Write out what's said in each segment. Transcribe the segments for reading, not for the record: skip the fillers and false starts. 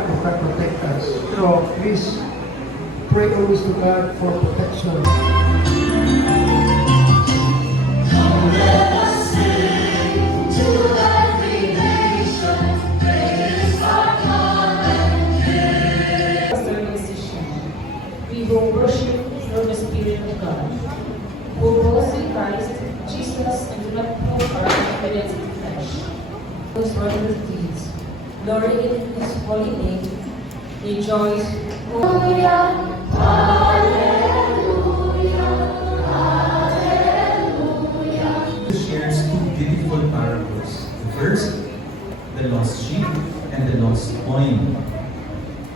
protect us. So please pray always to God for protection. We will worship through the Spirit of God, who was in Christ Jesus and do not prove our confidence in flesh. Those wondrous deeds, glory in His holy name, rejoice. Hallelujah. Shares two beautiful parables. The first, the lost sheep and the lost coin.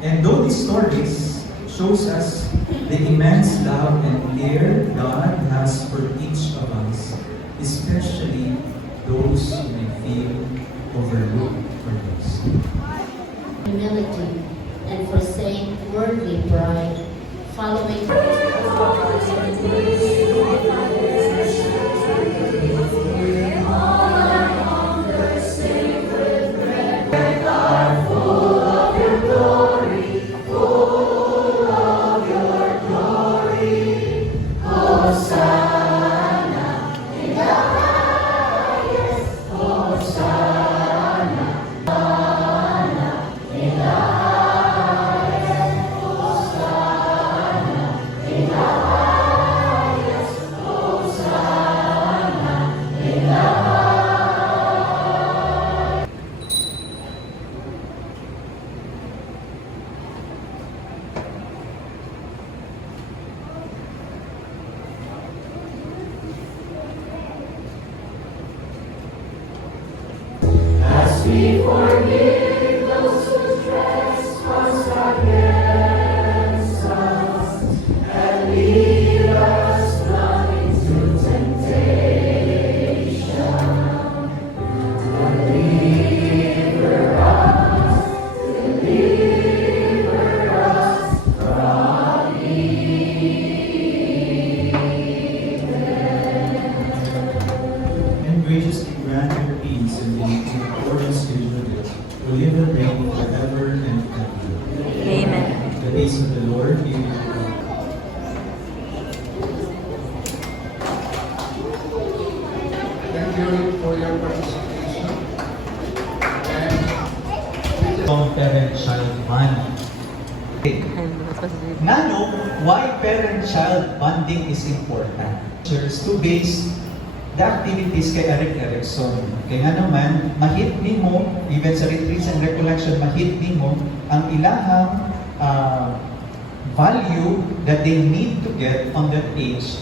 And though these stories shows us the immense love and care God has for each of us, especially those who may feel overlooked for this. Humility and forsake worldly pride, following we forgive those who trespass against us, and lead us not into temptation, but deliver us from evil. And graciously grant your peace and in accordance with your will, who live and reign forever and ever. Amen. The peace of the Lord be with you. Thank you for your participation. Parent-child bonding. Nano, why parent-child bonding is important? There's two ways the activities kay Eric Erickson. Kaya nga naman, mahit nimo, even sa retreats and recollection, mahit nimo ang ilahang value that they need to get on that age.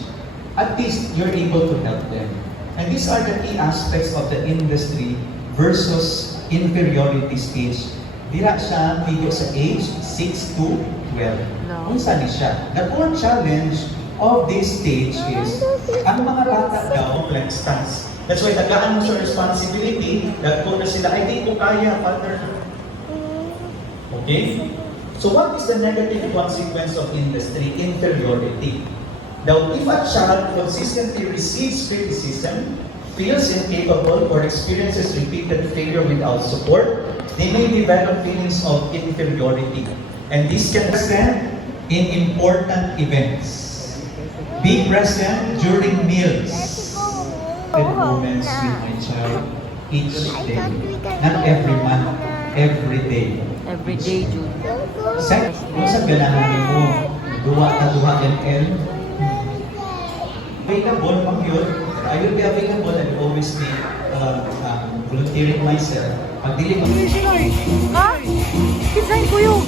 At least you're able to help them. And these are the key aspects of the industry versus inferiority stage. Dira siya video sa age 6 to 12. Kung saan siya. The core challenge of this stage is ang mga bata daw complex task. That's why tagaan mo sa responsibility that kung na sila, ay di ko kaya, Father. Okay? So what is the negative consequence of industry? Inferiority. Now, if a child consistently receives criticism, feels incapable, or experiences repeated failure without support, they may develop feelings of inferiority. And this can present in important events. Be present during meals. Moments with my child each day. Not every month, every day. Every day, Jude. Kung sa ganahan mo, duha ML, available pang yun. I will be available and always be volunteering myself. Pag dili ko... Ha? Design ko yun!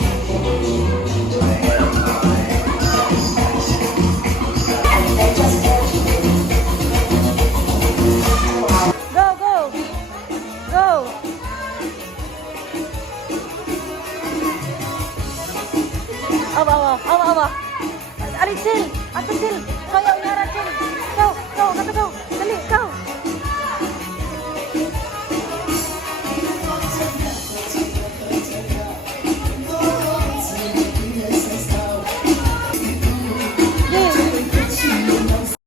Go, go! Go! Awa! Aritzel! Aritzel!